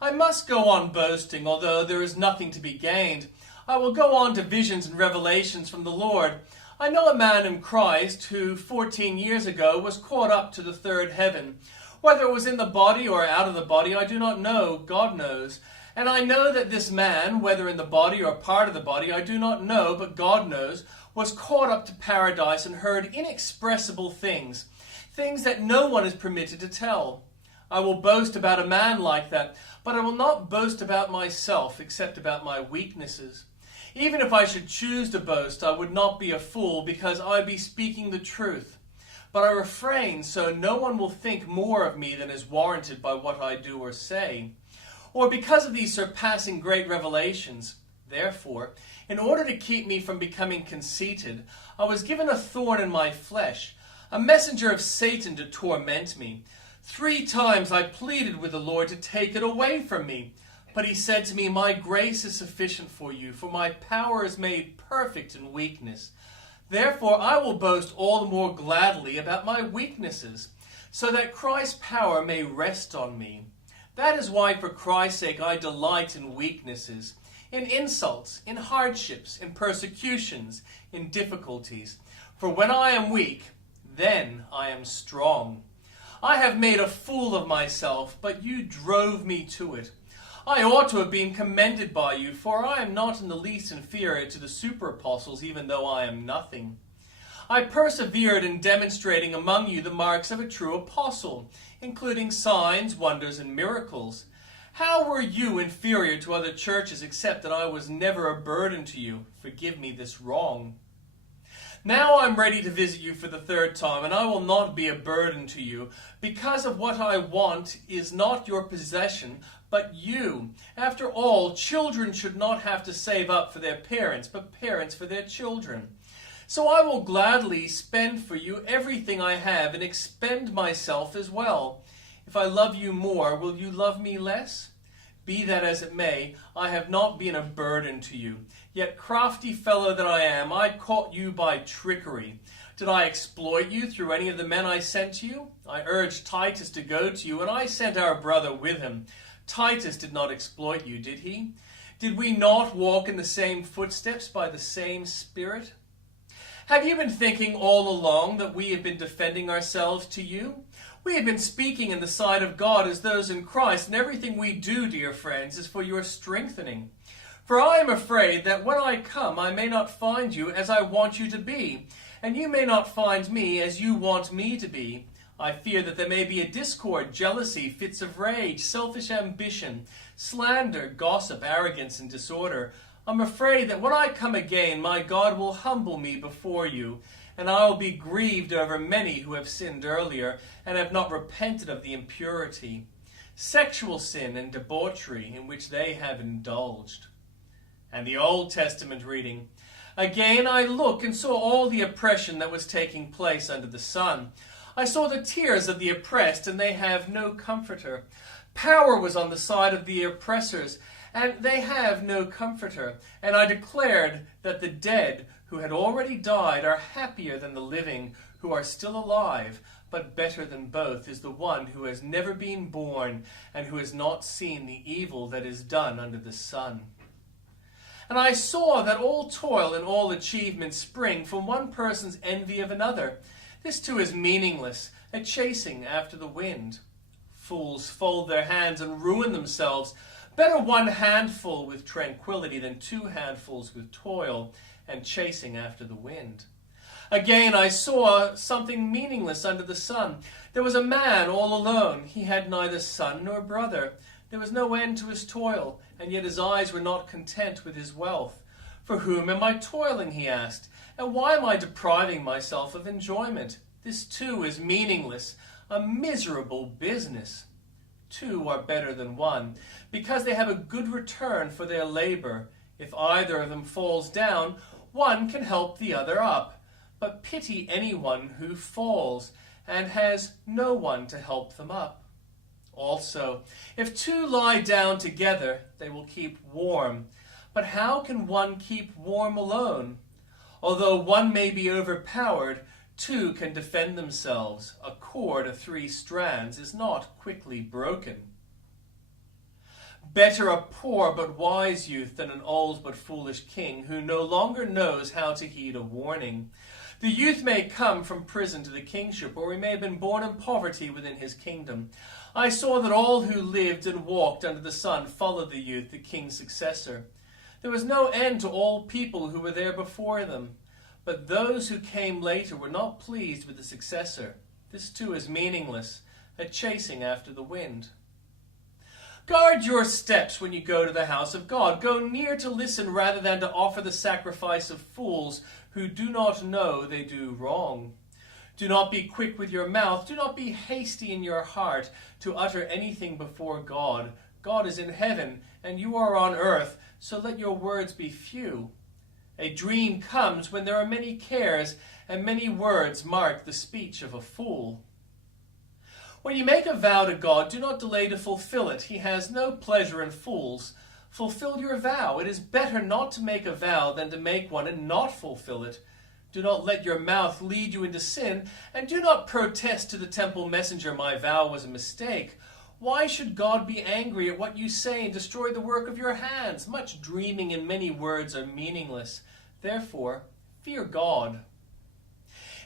I must go on boasting, although there is nothing to be gained. I will go on to visions and revelations from the Lord. I know a man in Christ who 14 years ago was caught up to the third heaven. Whether it was in the body or out of the body, I do not know. God knows. And I know that this man, whether in the body or part of the body, I do not know, but God knows, was caught up to paradise and heard inexpressible things, things that no one is permitted to tell. I will boast about a man like that, but I will not boast about myself, except about my weaknesses. Even if I should choose to boast, I would not be a fool, because I be speaking the truth. But I refrain, so no one will think more of me than is warranted by what I do or say, or because of these surpassing great revelations. Therefore, in order to keep me from becoming conceited, I was given a thorn in my flesh, a messenger of Satan to torment me. 3 times I pleaded with the Lord to take it away from me. But he said to me, "My grace is sufficient for you, for my power is made perfect in weakness. Therefore I will boast all the more gladly about my weaknesses, so that Christ's power may rest on me. That is why for Christ's sake I delight in weaknesses, in insults, in hardships, in persecutions, in difficulties. For when I am weak, then I am strong. I have made a fool of myself, but you drove me to it. I ought to have been commended by you, for I am not in the least inferior to the super-apostles, even though I am nothing. I persevered in demonstrating among you the marks of a true apostle, including signs, wonders, and miracles. How were you inferior to other churches, except that I was never a burden to you? Forgive me this wrong. Now I am ready to visit you for the 3rd time, and I will not be a burden to you, because of what I want is not your possession, but you. After all, children should not have to save up for their parents, but parents for their children. So I will gladly spend for you everything I have, and expend myself as well. If I love you more, will you love me less? Be that as it may, I have not been a burden to you. Yet, crafty fellow that I am, I caught you by trickery. Did I exploit you through any of the men I sent to you? I urged Titus to go to you, and I sent our brother with him. Titus did not exploit you, did he? Did we not walk in the same footsteps by the same Spirit? Have you been thinking all along that we have been defending ourselves to you? We have been speaking in the sight of God as those in Christ, and everything we do, dear friends, is for your strengthening. For I am afraid that when I come, I may not find you as I want you to be, and you may not find me as you want me to be. I fear that there may be a discord, jealousy, fits of rage, selfish ambition, slander, gossip, arrogance, and disorder. I'm afraid that when I come again, my God will humble me before you, and I will be grieved over many who have sinned earlier and have not repented of the impurity, sexual sin, and debauchery in which they have indulged." And the Old Testament reading, "Again I looked and saw all the oppression that was taking place under the sun. I saw the tears of the oppressed, and they have no comforter. Power was on the side of the oppressors, and they have no comforter. And I declared that the dead who had already died are happier than the living who are still alive, but better than both is the one who has never been born and who has not seen the evil that is done under the sun. And I saw that all toil and all achievement spring from one person's envy of another. This too is meaningless, a chasing after the wind. Fools fold their hands and ruin themselves. Better one handful with tranquility than 2 handfuls with toil and chasing after the wind. Again I saw something meaningless under the sun. There was a man all alone. He had neither son nor brother. There was no end to his toil, and yet his eyes were not content with his wealth. For whom am I toiling, he asked, and why am I depriving myself of enjoyment? This too is meaningless, a miserable business. 2 are better than 1, because they have a good return for their labor. If either of them falls down, one can help the other up. But pity anyone who falls and has no one to help them up. Also, if 2 lie down together, they will keep warm. But how can one keep warm alone? Although one may be overpowered, 2 can defend themselves. A cord of 3 strands is not quickly broken. Better a poor but wise youth than an old but foolish king who no longer knows how to heed a warning. The youth may come from prison to the kingship, or he may have been born in poverty within his kingdom. I saw that all who lived and walked under the sun followed the youth, the king's successor. There was no end to all people who were there before them, but those who came later were not pleased with the successor. This too is meaningless, a chasing after the wind. Guard your steps when you go to the house of God. Go near to listen rather than to offer the sacrifice of fools who do not know they do wrong. Do not be quick with your mouth. Do not be hasty in your heart to utter anything before God. God is in heaven, and you are on earth, so let your words be few. A dream comes when there are many cares, and many words mark the speech of a fool. When you make a vow to God, do not delay to fulfill it. He has no pleasure in fools. Fulfill your vow. It is better not to make a vow than to make one and not fulfill it. Do not let your mouth lead you into sin, and do not protest to the temple messenger, my vow was a mistake. Why should God be angry at what you say and destroy the work of your hands? Much dreaming and many words are meaningless. Therefore, fear God.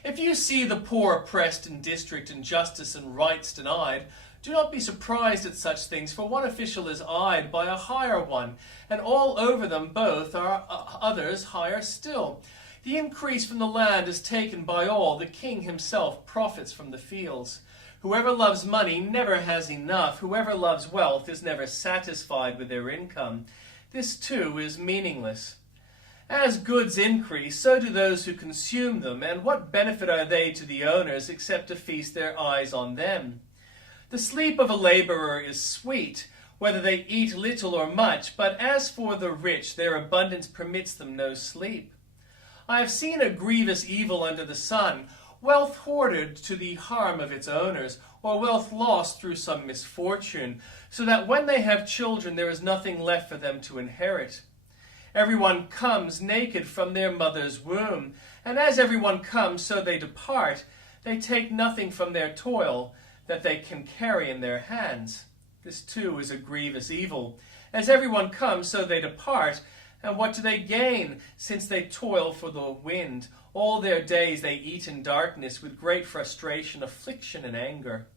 If you see the poor oppressed in district and justice and rights denied, do not be surprised at such things, for one official is eyed by a higher one, and all over them both are others higher still. The increase from the land is taken by all. The king himself profits from the fields. Whoever loves money never has enough. Whoever loves wealth is never satisfied with their income. This too is meaningless. As goods increase, so do those who consume them, and what benefit are they to the owners except to feast their eyes on them? The sleep of a laborer is sweet, whether they eat little or much, but as for the rich, their abundance permits them no sleep. I have seen a grievous evil under the sun, wealth hoarded to the harm of its owners, or wealth lost through some misfortune, so that when they have children there is nothing left for them to inherit. Everyone comes naked from their mother's womb, and as everyone comes, so they depart. They take nothing from their toil that they can carry in their hands. This too is a grievous evil. As everyone comes, so they depart. And what do they gain, since they toil for the wind? All their days they eat in darkness, with great frustration, affliction, and anger.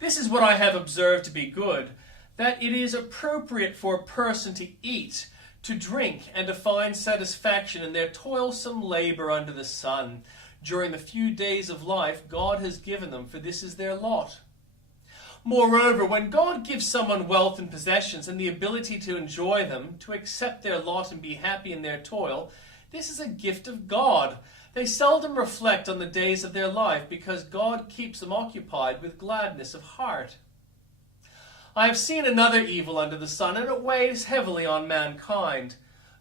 This is what I have observed to be good, that it is appropriate for a person to eat, to drink, and to find satisfaction in their toilsome labor under the sun. During the few days of life God has given them, for this is their lot. Moreover, when God gives someone wealth and possessions and the ability to enjoy them, to accept their lot and be happy in their toil, this is a gift of God. They seldom reflect on the days of their life, because God keeps them occupied with gladness of heart. I have seen another evil under the sun, and it weighs heavily on mankind.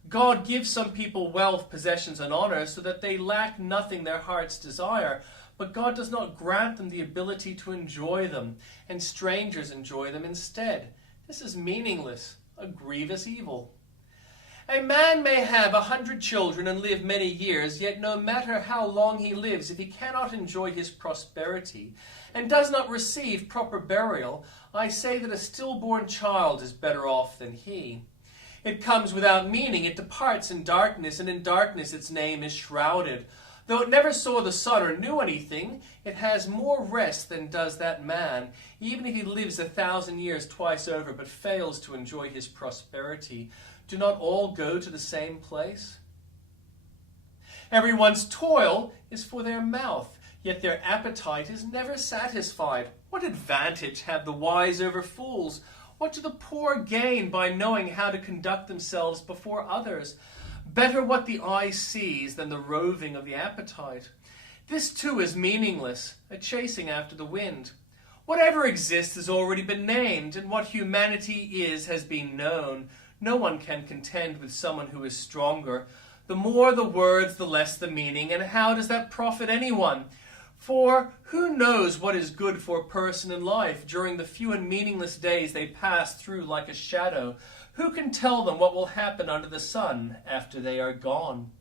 God gives some people wealth, possessions, and honor, so that they lack nothing their hearts desire, but God does not grant them the ability to enjoy them, and strangers enjoy them instead. This is meaningless, a grievous evil. A man may have 100 children and live many years, yet no matter how long he lives, if he cannot enjoy his prosperity and does not receive proper burial, I say that a stillborn child is better off than he. It comes without meaning, it departs in darkness, and in darkness its name is shrouded. Though it never saw the sun or knew anything, it has more rest than does that man, even if he lives 1,000 years twice over, but fails to enjoy his prosperity. Do not all go to the same place? Everyone's toil is for their mouth, yet their appetite is never satisfied. What advantage have the wise over fools? What do the poor gain by knowing how to conduct themselves before others? Better what the eye sees than the roving of the appetite. This too is meaningless, a chasing after the wind. Whatever exists has already been named, and what humanity is has been known. No one can contend with someone who is stronger. The more the words, the less the meaning, and how does that profit anyone? For who knows what is good for a person in life during the few and meaningless days they pass through like a shadow? Who can tell them what will happen under the sun after they are gone?